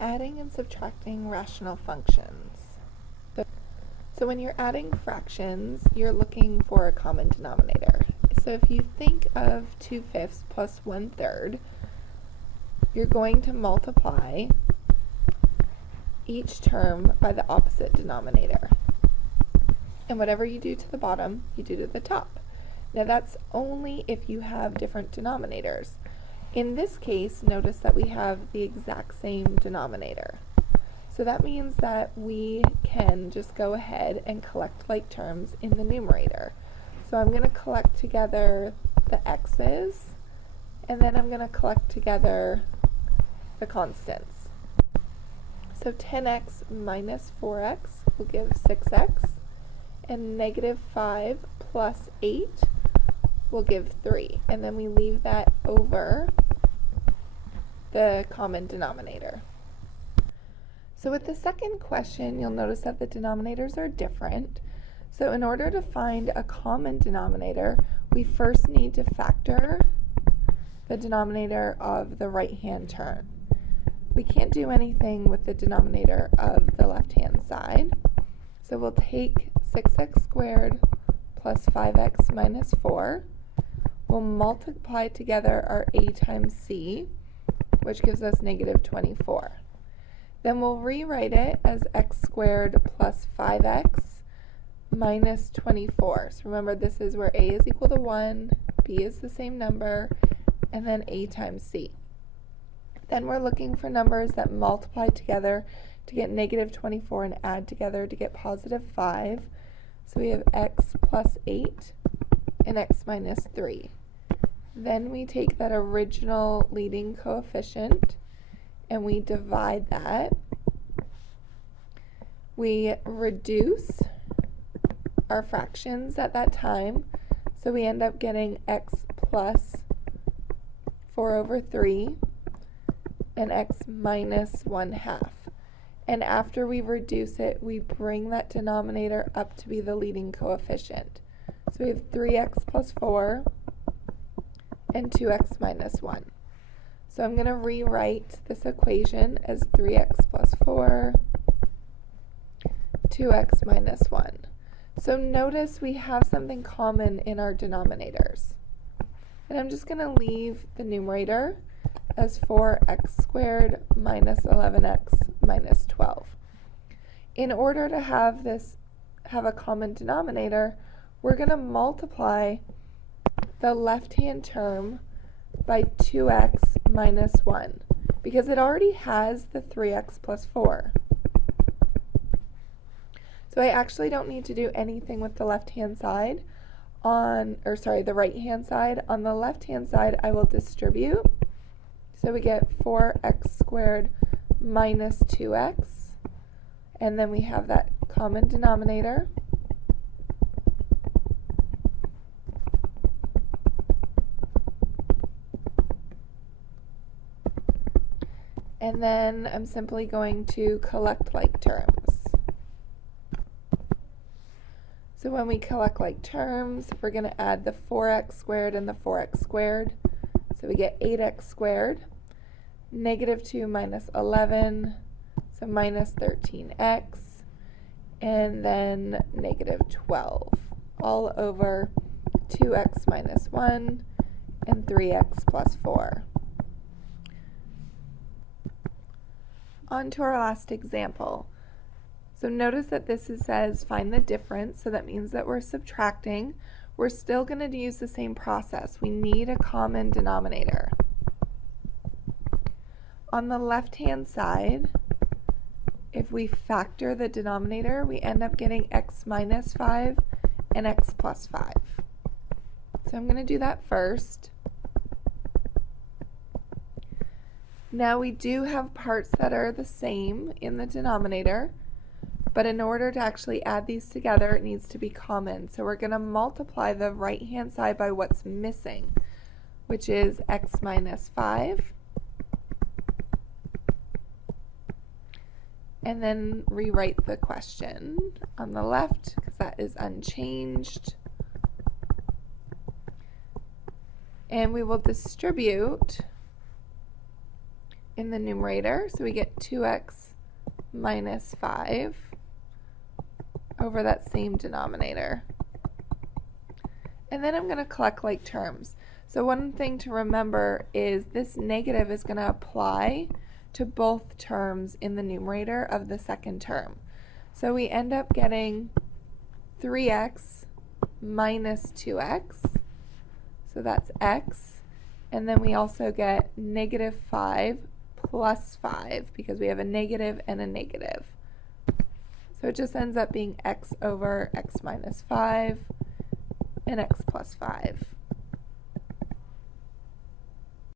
Adding and subtracting rational functions. So when you're adding fractions, you're looking for a common denominator. So if you think of 2/5 plus 1/3, you're going to multiply each term by the opposite denominator. And whatever you do to the bottom, you do to the top. Now that's only if you have different denominators. In this case, notice that we have the exact same denominator. So that means that we can just go ahead and collect like terms in the numerator. So I'm going to collect together the x's, and then I'm going to collect together the constants. So 10x minus 4x will give 6x, and negative 5 plus 8 will give 3. And then we leave that over the common denominator. So with the second question, you'll notice that the denominators are different. So in order to find a common denominator, we first need to factor the denominator of the right-hand term. We can't do anything with the denominator of the left-hand side. So we'll take 6x squared plus 5x minus 4. We'll multiply together our a times c, which gives us negative 24. Then we'll rewrite it as x squared plus 5x minus 24. So remember, this is where a is equal to 1, b is the same number, and then a times c. Then we're looking for numbers that multiply together to get negative 24 and add together to get positive 5. So we have x plus 8 and x minus 3. Then we take that original leading coefficient and we divide that. We reduce our fractions at that time, so we end up getting x plus 4 over 3 and x minus 1/2. And after we reduce it, we bring that denominator up to be the leading coefficient. So we have 3x plus 4 and 2x minus 1. So I'm going to rewrite this equation as 3x plus 4, 2x minus 1. So notice we have something common in our denominators. And I'm just going to leave the numerator as 4x squared minus 11x minus 12. In order to have a common denominator, we're going to multiply the left-hand term by 2x minus 1, because it already has the 3x plus 4. So I actually don't need to do anything with the left-hand side the right-hand side. On the left-hand side, I will distribute. So we get 4x squared minus 2x, and then we have that common denominator. And then I'm simply going to collect like terms. So when we collect like terms, we're going to add the 4x squared and the 4x squared. So we get 8x squared, negative 2 minus 11, so minus 13x, and then negative 12, all over 2x minus 1 and 3x plus 4. On to our last example. So notice that this says find the difference, so that means that we're subtracting. We're still going to use the same process. We need a common denominator. On the left-hand side, if we factor the denominator, we end up getting x minus 5 and x plus 5. So I'm going to do that first. Now we do have parts that are the same in the denominator, but in order to actually add these together, it needs to be common. So we're going to multiply the right-hand side by what's missing, which is x minus 5, and then rewrite the question on the left, because that is unchanged. And we will distribute in the numerator, so we get 2x minus 5 over that same denominator. And then I'm going to collect like terms. So one thing to remember is this negative is going to apply to both terms in the numerator of the second term. So we end up getting 3x minus 2x, so that's x, and then we also get negative 5 plus 5 because we have a negative and a negative. So it just ends up being x over x minus 5 and x plus 5.